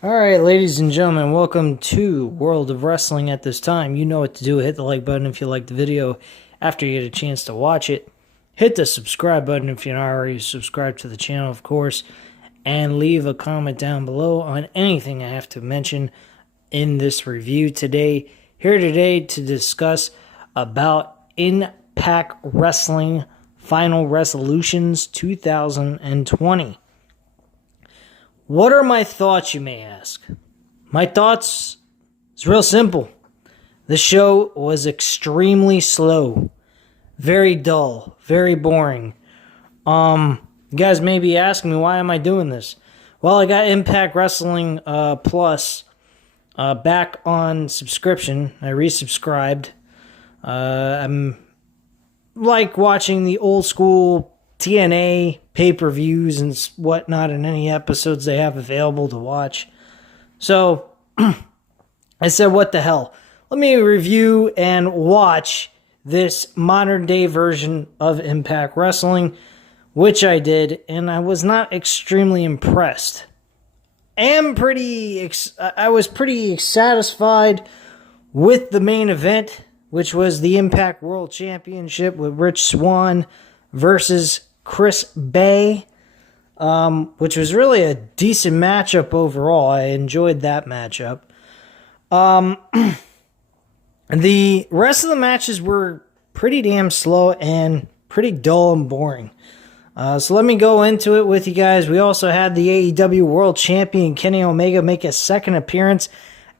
All right, ladies and gentlemen, welcome to World of Wrestling at this time. You know what to do. Hit the like button if you like the video after you get a chance to watch it. Hit the subscribe button if you're not already subscribed to the channel, of course. And leave a comment down below on anything I have to mention in this review today. Here today to discuss about Impact Wrestling Final Resolutions 2020. What are my thoughts, you may ask? My thoughts is real simple. The show was extremely slow, very dull, very boring. You guys may be asking me, why am I doing this? Well, I got Impact Wrestling Plus back on subscription. I resubscribed. I'm like watching the old school TNA pay-per-views and whatnot and any episodes they have available to watch. So I said, what the hell? Let me review and watch this modern day version of Impact Wrestling, which I did, and I was not extremely impressed. I was pretty satisfied with the main event, which was the Impact World Championship with Rich Swann versus Chris Bay, which was really a decent matchup overall. I enjoyed that matchup. The rest of the matches were pretty damn slow and pretty dull and boring. So let me go into it with you guys. We also had the AEW World Champion Kenny Omega make a second appearance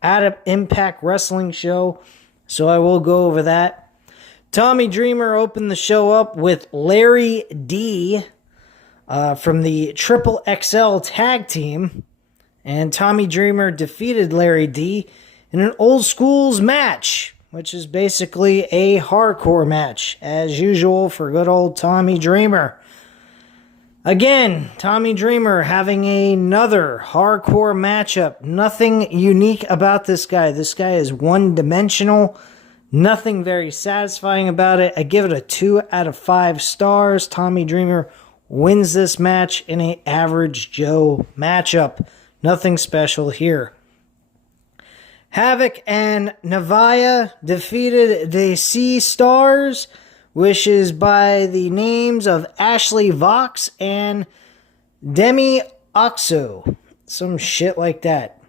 at an Impact Wrestling show, so I will go over that. Tommy Dreamer opened the show up with Larry D from the Triple XL tag team. And Tommy Dreamer defeated Larry D in an old schools match, which is basically a hardcore match, as usual for good old Tommy Dreamer. Again, Tommy Dreamer having another hardcore matchup. Nothing unique about this guy. This guy is one-dimensional. Nothing very satisfying about it. I give it a 2 out of 5 stars. Tommy Dreamer wins this match in an average Joe matchup. Nothing special here. Havoc and Navaya defeated the Sea Stars, which is by the names of Ashley Vox and Demi Oxo. Some shit like that.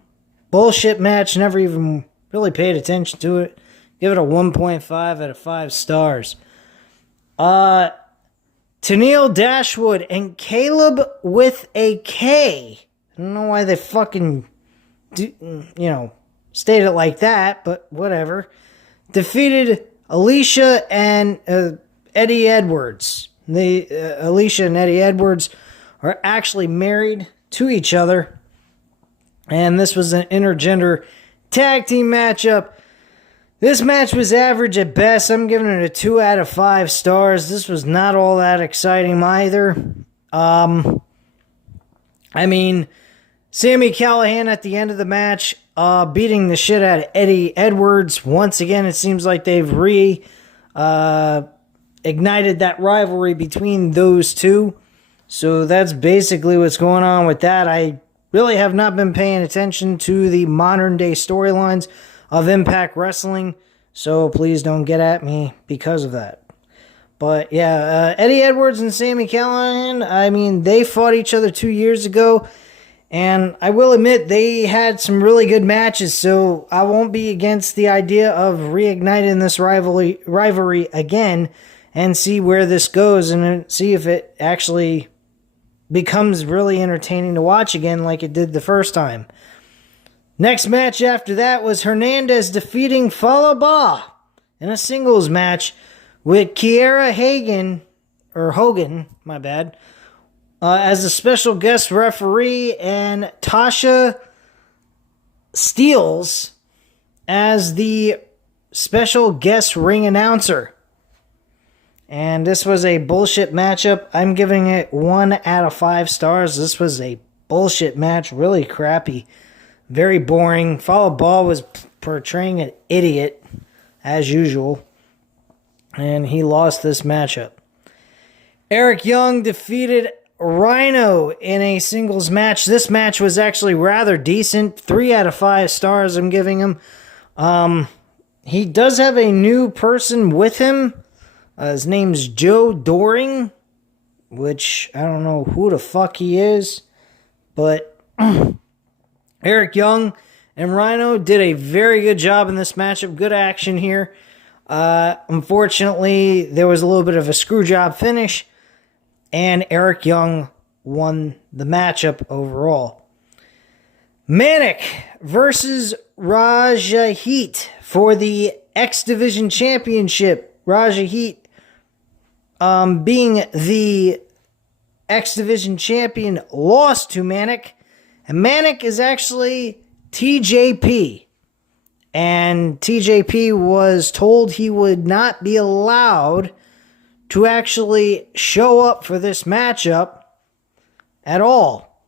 Bullshit match. Never even really paid attention to it. Give it a 1.5 out of 5 stars. Tennille Dashwood and Caleb with a K. I don't know why they fucking state it like that, but whatever. Defeated Alicia and Eddie Edwards. Alicia and Eddie Edwards are actually married to each other. And this was an intergender tag team matchup. This match was average at best. I'm giving it a 2 out of 5 stars. This was not all that exciting either. Sami Callihan at the end of the match, beating the shit out of Eddie Edwards. Once again, it seems like they've ignited that rivalry between those two. So that's basically what's going on with that. I really have not been paying attention to the modern day storylines of Impact Wrestling, so please don't get at me because of that. But yeah, Eddie Edwards and Sami Callihan, they fought each other 2 years ago, and I will admit they had some really good matches, so I won't be against the idea of reigniting this rivalry again and see where this goes and see if it actually becomes really entertaining to watch again like it did the first time. Next match after that was Hernandez defeating Fallah Bahh in a singles match with Kiera Hogan, as a special guest referee, and Tasha Steelz as the special guest ring announcer. And this was a bullshit matchup. I'm giving it 1 out of 5 stars. This was a bullshit match, really crappy. Very boring. Fallah Bahh was portraying an idiot, as usual. And he lost this matchup. Eric Young defeated Rhino in a singles match. This match was actually rather decent. 3 out of 5 stars I'm giving him. He does have a new person with him. His name's Joe Doring, which I don't know who the fuck he is, but Eric Young and Rhino did a very good job in this matchup. Good action here. Unfortunately, there was a little bit of a screw job finish, and Eric Young won the matchup overall. Manik versus Raja Heat for the X Division Championship. Raja Heat, being the X Division champion, lost to Manik. And Manik is actually TJP. And TJP was told he would not be allowed to actually show up for this matchup at all.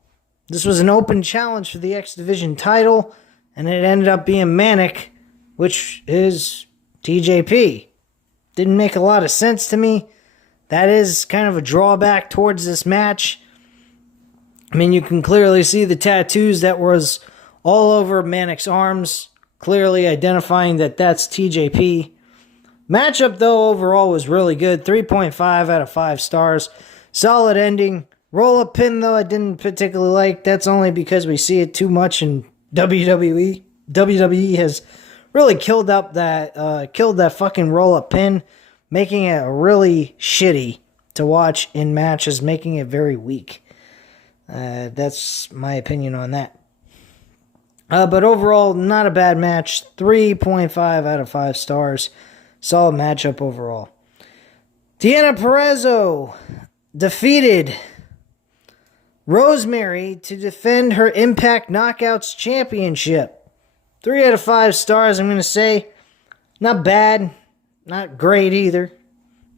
This was an open challenge for the X Division title, and it ended up being Manik, which is TJP. Didn't make a lot of sense to me. That is kind of a drawback towards this match. I mean, you can clearly see the tattoos that was all over Manik's arms, clearly identifying that that's TJP. Matchup, though, overall was really good. 3.5 out of 5 stars. Solid ending. Roll-up pin, though, I didn't particularly like. That's only because we see it too much in WWE. WWE has really killed that fucking roll-up pin, making it really shitty to watch in matches, making it very weak. That's my opinion on that. But overall, not a bad match. 3.5 out of 5 stars. Solid matchup overall. Deonna Purrazzo defeated Rosemary to defend her Impact Knockouts Championship. 3 out of 5 stars, I'm going to say. Not bad. Not great either.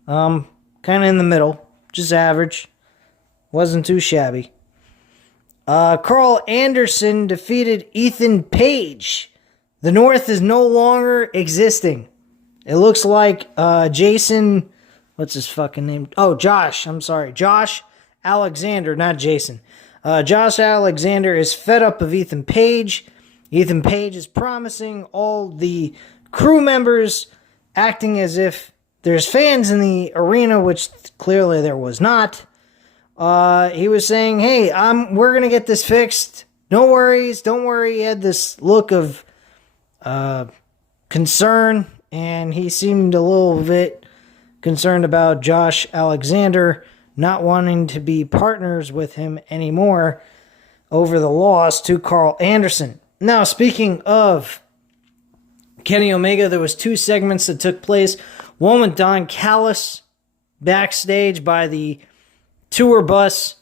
Kind of in the middle. Just average. Wasn't too shabby. Carl Anderson defeated Ethan Page. The North is no longer existing. It looks like Jason... What's his fucking name? Oh, Josh. I'm sorry. Josh Alexander, not Jason. Josh Alexander is fed up of Ethan Page. Ethan Page is promising all the crew members, acting as if there's fans in the arena, which clearly there was not. He was saying, hey, we're going to get this fixed. No worries. Don't worry. He had this look of concern, and he seemed a little bit concerned about Josh Alexander not wanting to be partners with him anymore over the loss to Carl Anderson. Now, speaking of Kenny Omega, there was 2 segments that took place. One with Don Callis backstage by the tour bus,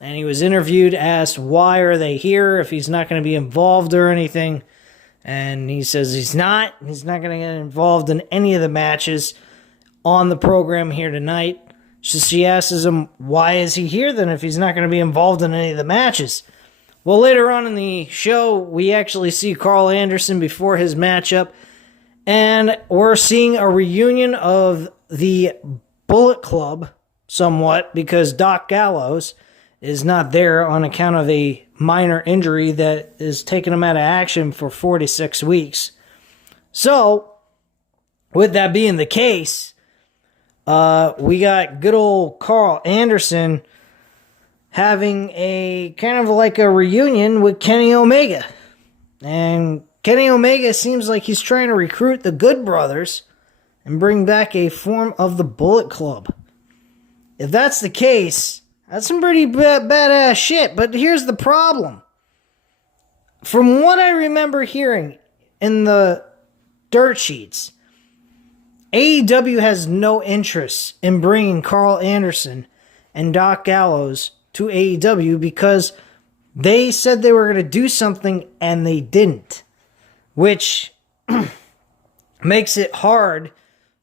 and he was interviewed, asked why are they here if he's not going to be involved or anything, and he says he's not going to get involved in any of the matches on the program here tonight. So she asks him, why is he here then if he's not going to be involved in any of the matches? Well, later on in the show, we actually see Carl Anderson before his matchup, and we're seeing a reunion of the Bullet Club somewhat, because Doc Gallows is not there on account of a minor injury that is taking him out of action for 46 weeks. So, with that being the case, we got good old Carl Anderson having a kind of like a reunion with Kenny Omega. And Kenny Omega seems like he's trying to recruit the Good Brothers and bring back a form of the Bullet Club. If that's the case, that's some pretty badass shit. But here's the problem. From what I remember hearing in the dirt sheets, AEW has no interest in bringing Carl Anderson and Doc Gallows to AEW because they said they were going to do something and they didn't. Which makes it hard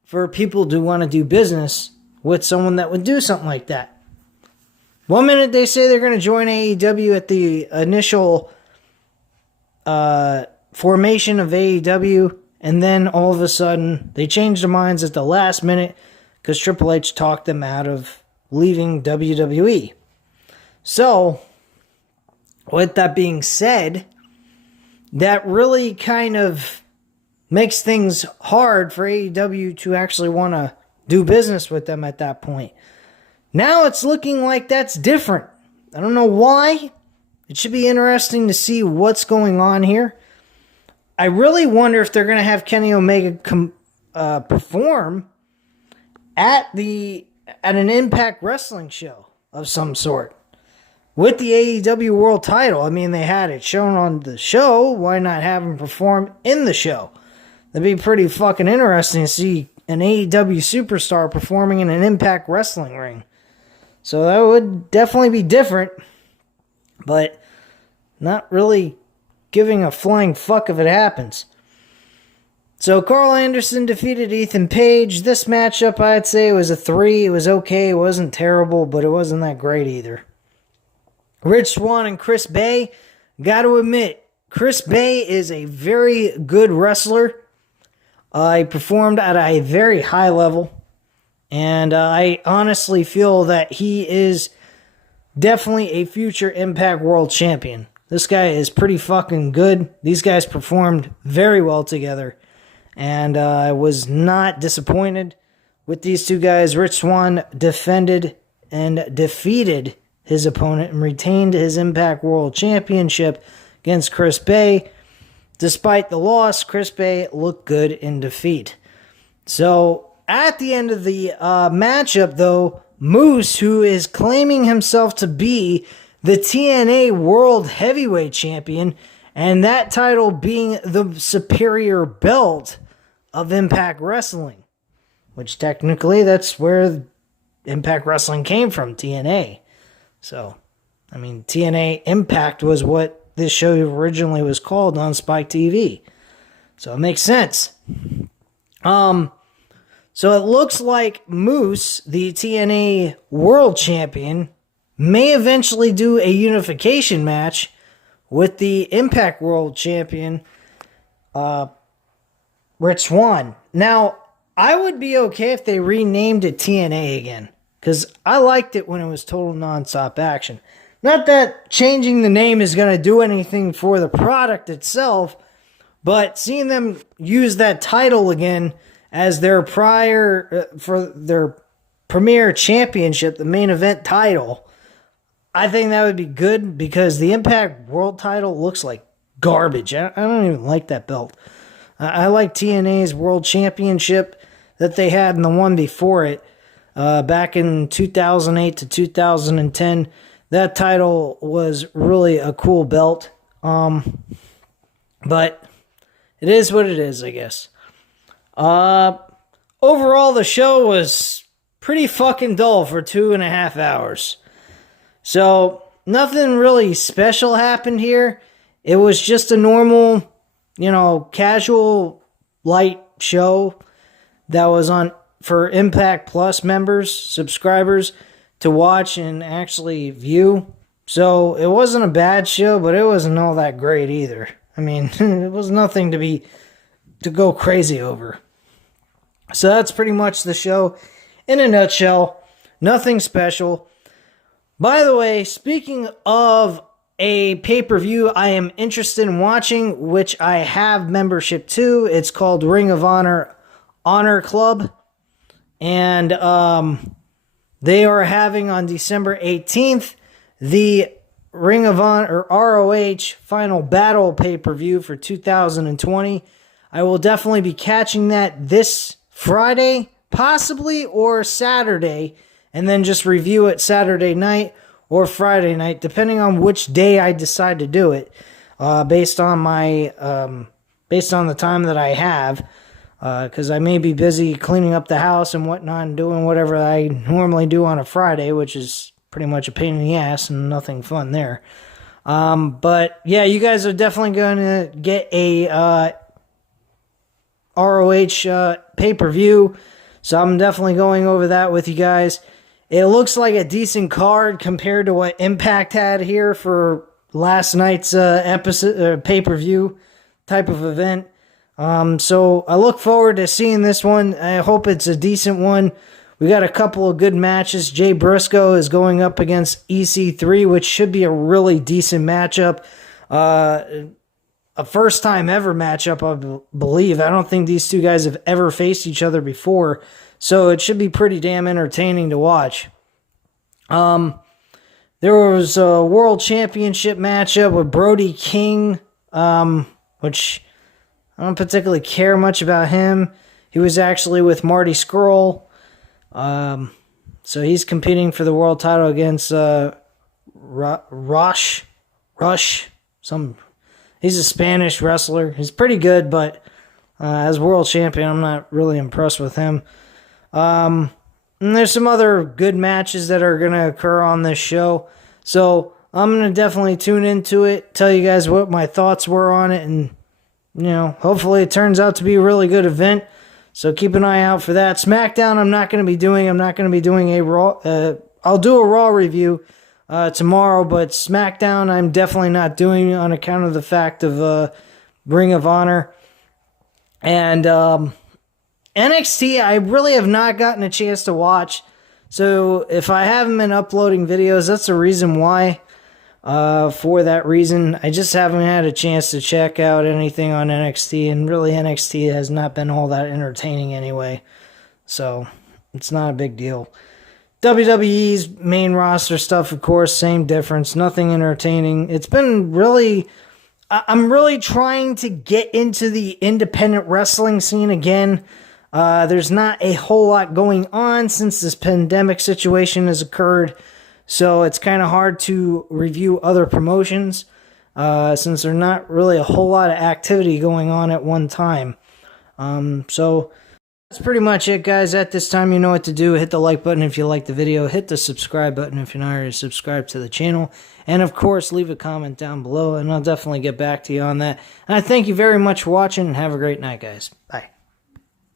for people to want to do business with someone that would do something like that. One minute they say they're going to join AEW at the initial formation of AEW, and then all of a sudden they change their minds at the last minute because Triple H talked them out of leaving WWE. So, with that being said, that really kind of makes things hard for AEW to actually want to do business with them at that point. Now it's looking like that's different. I don't know why. It should be interesting to see what's going on here. I really wonder if they're going to have Kenny Omega perform at an Impact Wrestling show of some sort with the AEW World Title. I mean, they had it shown on the show. Why not have him perform in the show? That'd be pretty fucking interesting to see an AEW superstar performing in an Impact Wrestling ring. So that would definitely be different, but not really giving a flying fuck if it happens. So Carl Anderson defeated Ethan Page. This matchup, I'd say, was a 3. It was okay. It wasn't terrible, but it wasn't that great either. Rich Swann and Chris Bay. Got to admit, Chris Bay is a very good wrestler. He performed at a very high level. And I honestly feel that he is definitely a future Impact World Champion. This guy is pretty fucking good. These guys performed very well together. And I was not disappointed with these two guys. Rich Swann defended and defeated his opponent and retained his Impact World Championship against Chris Bay. Despite the loss, Chris Bay looked good in defeat. So, at the end of the matchup, though, Moose, who is claiming himself to be the TNA World Heavyweight Champion, and that title being the superior belt of Impact Wrestling, which technically that's where Impact Wrestling came from, TNA. So, I mean, TNA Impact was what this show originally was called on Spike TV. So it makes sense. So it looks like Moose, the TNA World Champion, may eventually do a unification match with the Impact World Champion, Rich Swann. Now, I would be okay if they renamed it TNA again, because I liked it when it was Total Nonstop Action. Not that changing the name is going to do anything for the product itself, but seeing them use that title again as their for their premier championship, the main event title, I think that would be good, because the Impact World title looks like garbage. I don't even like that belt. I like TNA's World Championship that they had and the one before it back in 2008 to 2010. That title was really a cool belt. But it is what it is, I guess. Overall, the show was pretty fucking dull for 2.5 hours. So, nothing really special happened here. It was just a normal, casual, light show that was on for Impact Plus members, subscribers, to watch and actually view. So, it wasn't a bad show, but it wasn't all that great either. I mean, it was nothing to go crazy over. So that's pretty much the show in a nutshell. Nothing special. By the way, speaking of a pay-per-view I am interested in watching, which I have membership to, it's called Ring of Honor Club. And they are having on December 18th the Ring of Honor, or ROH, Final Battle pay-per-view for 2020. I will definitely be catching that this Friday, possibly, or Saturday, and then just review it Saturday night or Friday night, depending on which day I decide to do it, based on the time that I have, because I may be busy cleaning up the house and whatnot, and doing whatever I normally do on a Friday, which is pretty much a pain in the ass and nothing fun there. But yeah, you guys are definitely going to get a ROH pay-per-view, so I'm definitely going over that with you guys. It looks like a decent card compared to what Impact had here for last night's episode pay-per-view type of event. So I look forward to seeing this one. I hope it's a decent one. We got a couple of good matches. Jay Briscoe is going up against EC3, which should be a really decent matchup. A first time ever matchup, I believe. I don't think these two guys have ever faced each other before, so it should be pretty damn entertaining to watch. There was a World Championship matchup with Brody King, which I don't particularly care much about him. He was actually with Marty Scurll. So he's competing for the world title against Rush. He's a Spanish wrestler. He's pretty good, but as world champion, I'm not really impressed with him. And there's some other good matches that are going to occur on this show. So I'm going to definitely tune into it, tell you guys what my thoughts were on it, and hopefully it turns out to be a really good event. So keep an eye out for that. SmackDown I'm not going to be doing. I'm not going to be doing a Raw. I'll do a Raw review tomorrow, but SmackDown I'm definitely not doing on account of the fact of Ring of Honor. And NXT I really have not gotten a chance to watch. So if I haven't been uploading videos, that's the reason why. For that reason, I just haven't had a chance to check out anything on NXT, and really NXT has not been all that entertaining anyway. So it's not a big deal. WWE's main roster stuff, of course, same difference. Nothing entertaining. It's been really... I'm really trying to get into the independent wrestling scene again. There's not a whole lot going on since this pandemic situation has occurred. So it's kind of hard to review other promotions since there's not really a whole lot of activity going on at one time. So... that's pretty much it, guys. At this time, you know what to do. Hit the like button if you like the video. Hit the subscribe button if you're not already subscribed to the channel. And, of course, leave a comment down below, and I'll definitely get back to you on that. And I thank you very much for watching, and have a great night, guys. Bye.